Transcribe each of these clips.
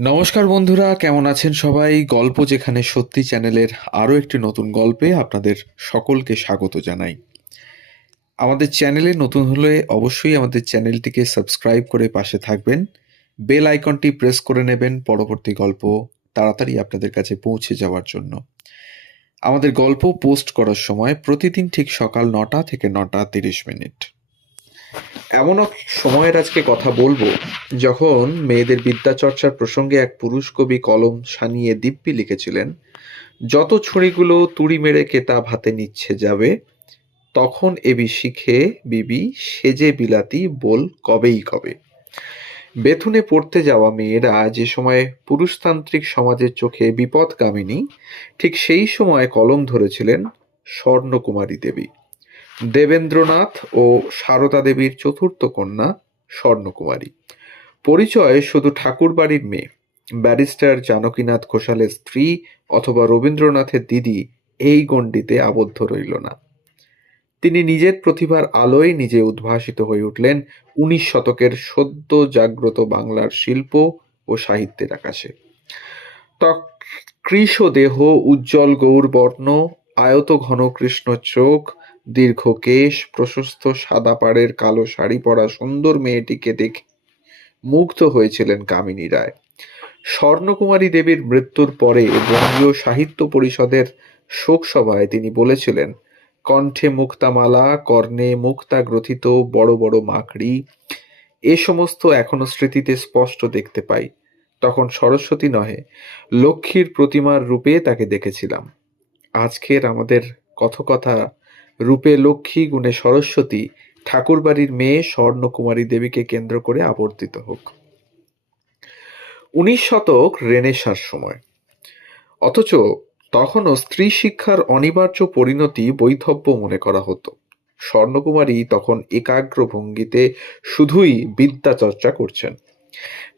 নমস্কার বন্ধুরা, কেমন আছেন সবাই? গল্প যেখানে সত্যি চ্যানেলের আরও একটি নতুন গল্পে আপনাদের সকলকে স্বাগত জানাই। আমাদের চ্যানেলে নতুন হলে অবশ্যই আমাদের চ্যানেলটিকে সাবস্ক্রাইব করে পাশে থাকবেন। বেল আইকনটি প্রেস করে নেবেন পরবর্তী গল্প তাড়াতাড়ি আপনাদের কাছে পৌঁছে যাওয়ার জন্য। আমাদের গল্প পোস্ট করার সময় প্রতিদিন ঠিক সকাল নটা থেকে নটা তিরিশ মিনিট। এমন এক সময়ের আজকে কথা বলব, যখন মেয়েদের বিদ্যাচর্চার প্রসঙ্গে এক পুরুষ কবি কলম সানিয়ে দিব্যি লিখেছিলেন, যত ছুরিগুলো তুড়ি মেরে কেতাব হাতে নিচ্ছে যাবে, তখন এবি শিখে বিবি সেজে বিলাতি বল কবেই কবে। বেথুনে পড়তে যাওয়া মেয়েরা যে সময় পুরুষতান্ত্রিক সমাজের চোখে বিপদগামিনী, ঠিক সেই সময় কলম ধরেছিলেন স্বর্ণকুমারী দেবী। দেবেন্দ্রনাথ ও সারদা দেবীর চতুর্থ কন্যা স্বর্ণকুমারী। পরিচয় শুধু ঠাকুরবাড়ির মেয়ে। ব্যারিস্টার জানকীনাথ ঘোষালের স্ত্রী অথবা রবীন্দ্রনাথের দিদি এই গণ্ডিতে আবদ্ধ রইল না। তিনি নিজের প্রতিভার আলোয় নিজে উদ্ভাসিত হয়ে উঠলেন উনিশ শতকের সদ্য জাগ্রত বাংলার শিল্প ও সাহিত্যের আকাশে। কৃষ দেহ উজ্জ্বল গৌরবর্ণ, আয়ত ঘন কৃষ্ণ চোখ দীর্ঘ কেশ প্রশস্ত সাদা পাড়ের কালো শাড়ি পরা সুন্দর মেয়েটিকে দেখে মুগ্ধ হয়েছিলেন কামিনী রায়। স্বর্ণকুমারী দেবীর মৃত্যুর পরে বঙ্গীয় সাহিত্য পরিষদের শোক সভায় তিনি বলেছিলেন, কণ্ঠে মুক্তামালা, কর্ণে মুক্তা গ্রথিত বড় বড় মাকড়ি, এ সমস্ত এখনও স্মৃতিতে স্পষ্ট দেখতে পাই। তখন সরস্বতী নহে, লক্ষ্মীর প্রতিমার রূপে তাকে দেখেছিলাম। আজকের আমাদের কথকথা রূপে লক্ষ্মী গুণে সরস্বতী, ঠাকুরবাড়ির মেয়ে স্বর্ণকুমারী দেবীকে কেন্দ্র করে আবর্তিত হোক। উনিশ শতক রেনেসার সময়। অথচ তখনও স্ত্রী শিক্ষার অনিবার্য পরিণতি বৈধব্য মনে করা হতো। স্বর্ণকুমারী তখন একাগ্র ভঙ্গিতে শুধুই বিদ্যা চর্চা করছেন।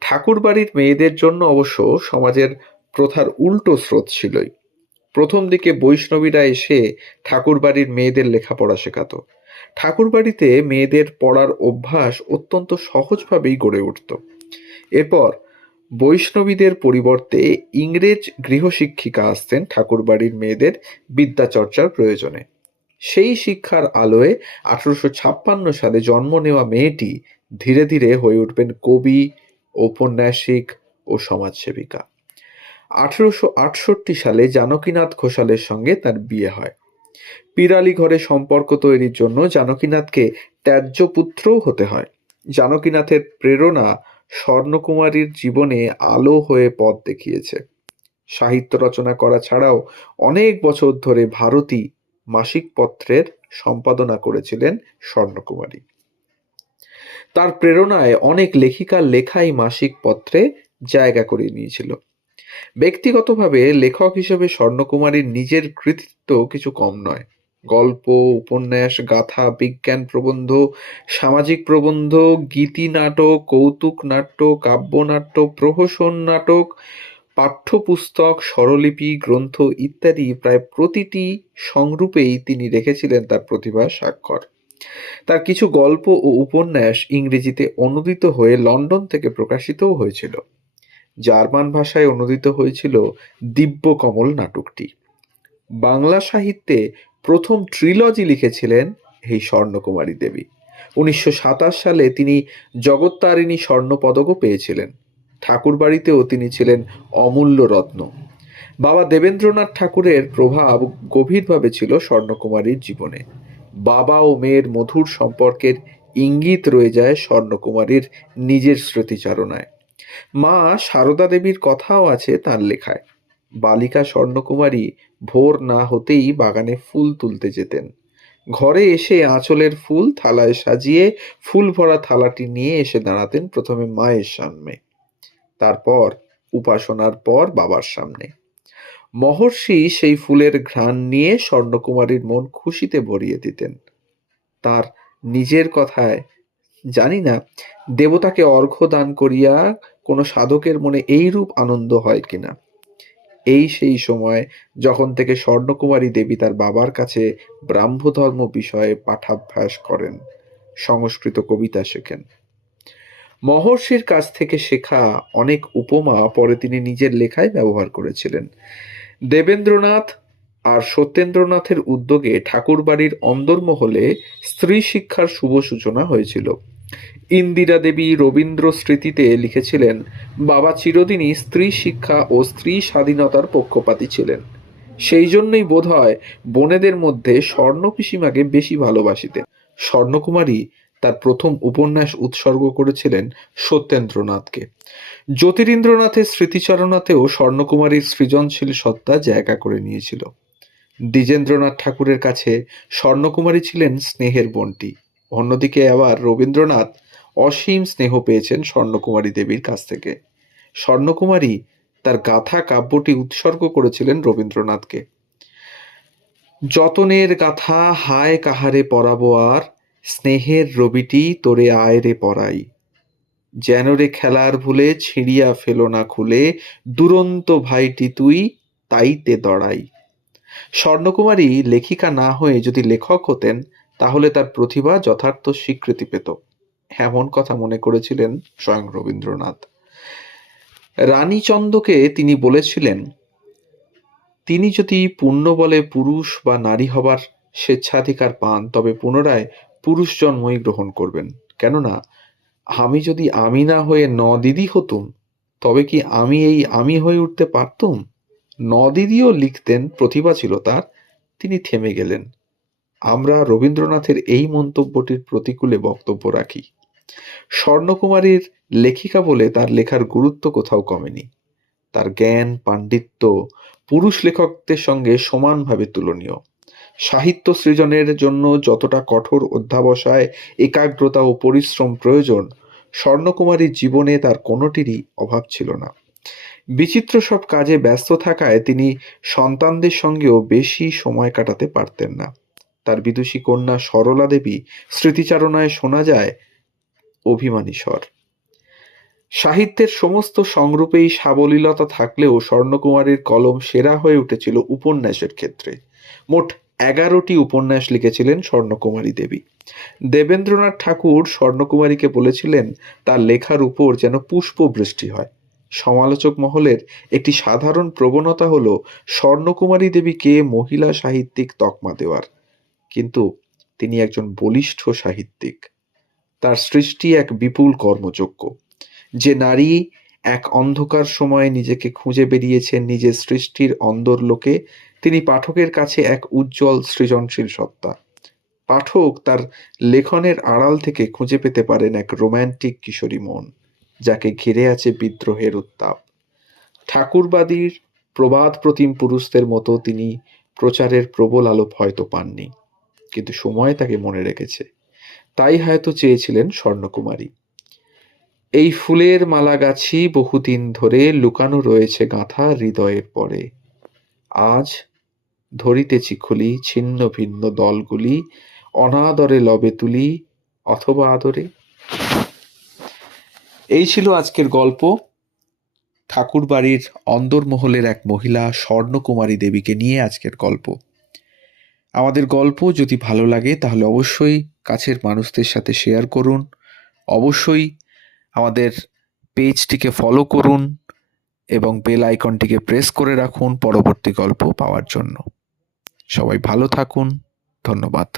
ঠাকুরবাড়ির মেয়েদের জন্য অবশ্য সমাজের প্রথার উল্টো স্রোত ছিলই। প্রথম দিকে বৈষ্ণবীরা এসে ঠাকুরবাড়ির মেয়েদের লেখাপড়া শেখাতো। ঠাকুরবাড়িতে মেয়েদের পড়ার অভ্যাস অত্যন্ত সহজভাবেই গড়ে উঠত। এরপর বৈষ্ণবীদের পরিবর্তে ইংরেজ গৃহশিক্ষিকা আসতেন ঠাকুরবাড়ির মেয়েদের বিদ্যাচর্চার প্রয়োজনে। সেই শিক্ষার আলোয় আঠারোশো ছাপ্পান্ন সালে জন্ম নেওয়া মেয়েটি ধীরে ধীরে হয়ে উঠবেন কবি, ঔপন্যাসিক ও সমাজসেবিকা। আঠেরোশো আটষট্টি সালে জানকীনাথ ঘোষালের সঙ্গে তার বিয়ে হয়। পিরালি ঘরে সম্পর্ক তৈরির জন্য জানকীনাথকে ত্যায্য পুত্রও হতে হয়। জানকীনাথের প্রেরণা স্বর্ণকুমারীর জীবনে আলো হয়ে পথ দেখিয়েছে। সাহিত্য রচনা করা ছাড়াও অনেক বছর ধরে ভারতী মাসিক পত্রের সম্পাদনা করেছিলেন স্বর্ণকুমারী। তার প্রেরণায় অনেক লেখিকার লেখাই মাসিক পত্রে জায়গা করে নিয়েছিল। ব্যক্তিগতভাবে লেখক হিসেবে স্বর্ণকুমারীর নিজের কৃতিত্ব কিছু কম নয়। গল্প, উপন্যাস, গাথা, বিজ্ঞান প্রবন্ধ, সামাজিক প্রবন্ধ, গীতি নাটক, কৌতুক নাট্য কাব্যনাট্য প্রহসন নাটক, পাঠ্যপুস্তক, স্বরলিপি, গ্রন্থ ইত্যাদি প্রায় প্রতিটি সংরূপেই তিনি রেখেছিলেন তার প্রতিভা স্বাক্ষর। তার কিছু গল্প ও উপন্যাস ইংরেজিতে অনুদিত হয়ে লন্ডন থেকে প্রকাশিতও হয়েছিল। জার্মান ভাষায় অনুদিত হয়েছিল দিব্যকমল নাটকটি। বাংলা সাহিত্যে প্রথম ট্রিলজি লিখেছিলেন এই স্বর্ণকুমারী দেবী। উনিশশো সাতাশ সালে তিনি জগত্তারিণী স্বর্ণপদকও পেয়েছিলেন। ঠাকুরবাড়িতেও তিনি ছিলেন অমূল্য রত্ন। বাবা দেবেন্দ্রনাথ ঠাকুরের প্রভাব গভীরভাবে ছিল স্বর্ণকুমারীর জীবনে। বাবা ও মেয়ের মধুর সম্পর্কের ইঙ্গিত রয়ে যায় স্বর্ণকুমারীর নিজের স্মৃতিচারণায়। মা সারদা দেবীর কথাও আছে তার লেখায়। বালিকা স্বর্ণকুমারী ভোর না হতেই বাগানে ফুল তুলতে যেতেন। ঘরে এসে আঁচলের ফুল থালায় সাজিয়ে ফুল ভরা থালাটি নিয়ে এসে দাঁড়াতেন প্রথমে মায়ের সামনে। তারপর উপাসনার পর বাবার সামনে। মহর্ষি সেই ফুলের ঘ্রাণ নিয়ে স্বর্ণকুমারীর মন খুশিতে ভরিয়ে দিতেন। তার নিজের কথায় জানি না, দেবতাকে অর্ঘ্য দান করিয়া কোনো সাধকের মনে এইরূপ আনন্দ হয় কিনা। এই সেই সময় যখন থেকে স্বর্ণকুমারী দেবী তার বাবার কাছে ব্রাহ্মধর্ম বিষয়ে পাঠাভ্যাস করেন, সংস্কৃত কবিতা শেখেন। মহর্ষির কাছ থেকে শেখা অনেক উপমা পরে তিনি নিজের লেখায় ব্যবহার করেছিলেন। দেবেন্দ্রনাথ আর সত্যেন্দ্রনাথের উদ্যোগে ঠাকুরবাড়ির অন্দরমহলে স্ত্রী শিক্ষার শুভ সূচনা হয়েছিল। ইন্দিরা দেবী রবীন্দ্র স্মৃতিতে লিখেছিলেন, বাবা চিরদিনই স্ত্রী শিক্ষা ও স্ত্রী স্বাধীনতার পক্ষপাতী ছিলেন। সেই জন্যই বোধ হয় বোনেদের মধ্যে স্বর্ণ পিসিমাকে বেশি ভালোবাসিতেন। স্বর্ণকুমারী তার প্রথম উপন্যাস উৎসর্গ করেছিলেন সত্যেন্দ্রনাথকে। জ্যোতিরিন্দ্রনাথের স্মৃতিচারণাতেও স্বর্ণকুমারীর সৃজনশীল সত্তা জায়গা করে নিয়েছিল। দ্বিজেন্দ্রনাথ ঠাকুরের কাছে স্বর্ণকুমারী ছিলেন স্নেহের বন্টি। অন্যদিকে আবার রবীন্দ্রনাথ অসীম স্নেহ পেয়েছেন স্বর্ণকুমারী দেবীর কাছ থেকে। স্বর্ণকুমারী তার গাথা কাব্যটি উৎসর্গ করেছিলেন রবীন্দ্রনাথকে। যতনের গাথা হায় কাহারে পরাবো আর, স্নেহের রবিটি তোরে আয় রে পরাই। যেন রে খেলার ভুলে ছিঁড়িয়া ফেলো না খুলে, দুরন্ত ভাইটি তুই তাইতে দড়াই। স্বর্ণকুমারী লেখিকা না হয়ে যদি লেখক হতেন, তাহলে তার প্রতিভা যথার্থ স্বীকৃতি পেত। এমন কথা মনে করেছিলেন স্বয়ং রবীন্দ্রনাথ। রানীচন্দকে তিনি বলেছিলেন, তিনি যদি পূর্ণ বলে পুরুষ বা নারী হবার স্বেচ্ছাধিকার পান, তবে পুনরায় পুরুষ জন্মই গ্রহণ করবেন। কেননা, আমি যদি আমি না হয়ে ন দিদি হতুম, তবে কি আমি এই আমি হয়ে উঠতে পারতুম? ন দিদিও লিখতেন প্রতিভা ছিল তার, তিনি থেমে গেলেন। আমরা রবীন্দ্রনাথের এই মন্তব্যটির প্রতিকূলে বক্তব্য রাখি। স্বর্ণকুমারীর লেখিকা বলে তার লেখার গুরুত্ব কোথাও কমেনি। তার জ্ঞান, পাণ্ডিত্য, পুরুষ লেখকদের সঙ্গে সমানভাবে তুলনীয়। সাহিত্য সৃজনের জন্য যতটা কঠোর অধ্যাবসায়, একাগ্রতা ও পরিশ্রম প্রয়োজন, স্বর্ণকুমারীর জীবনে তার কোনোটিরই অভাব ছিল না। বিচিত্র সব কাজে ব্যস্ত থাকায় তিনি সন্তানদের সঙ্গেও বেশি সময় কাটাতে পারতেন না। তার বিদুষী কন্যা সরলা দেবী স্মৃতিচারণায় শোনা যায়, অভিমানী স্বর। সাহিত্যের সমস্ত সংরূপেই সাবলীলতা থাকলেও স্বর্ণকুমারীর কলম সেরা হয়ে উঠেছিল উপন্যাসের ক্ষেত্রে। মোট এগারোটি উপন্যাস লিখেছিলেন স্বর্ণকুমারী দেবী। দেবেন্দ্রনাথ ঠাকুর স্বর্ণকুমারীকে বলেছিলেন, তার লেখার উপর যেন পুষ্প বৃষ্টি হয়। সমালোচক মহলের একটি সাধারণ প্রবণতা হল স্বর্ণকুমারী দেবীকে মহিলা সাহিত্যিক তকমা দেওয়ার। কিন্তু তিনি একজন বলিষ্ঠ সাহিত্যিক। তার সৃষ্টি এক বিপুল কর্মযোগ্য। যে নারী এক অন্ধকার সময়ে নিজেকে খুঁজে বেরিয়েছেন নিজের সৃষ্টির অন্দরলোকে, তিনি পাঠকের কাছে এক উজ্জ্বল সৃজনশীল সত্তা। পাঠক তার লেখনের আড়াল থেকে খুঁজে পেতে পারেন এক রোম্যান্টিক কিশোরী মন। যাকে ঘিরে আছে বিদ্রোহের উত্তাপ। ঠাকুরবাদীর প্রবাদ প্রতিম পুরুষদের মতো তিনি প্রচারের প্রবল আলোপ হয়তো পাননি, কিন্তু সময় তাকে মনে রেখেছে। তাই হয়তো চেয়েছিলেন স্বর্ণকুমারী। এই ফুলের মালাগাছি বহুদিন ধরে লুকানো রয়েছে গাঁথা হৃদয়ের পরে। আজ ধরিতেছি খুলি ছিন্ন ভিন্ন দলগুলি, অনাদরে লবে তুলি অথবা আদরে। এই ছিল আজকের গল্প। ঠাকুরবাড়ির অন্দরমহলের এক মহিলা স্বর্ণকুমারী দেবীকে নিয়ে আজকের গল্প। আমাদের গল্প যদি ভালো লাগে তাহলে অবশ্যই কাছের মানুষদের সাথে শেয়ার করুন। অবশ্যই আমাদের পেজটিকে ফলো করুন এবং বেল আইকনটিকে প্রেস করে রাখুন পরবর্তী গল্প পাওয়ার জন্য। সবাই ভালো থাকুন। ধন্যবাদ।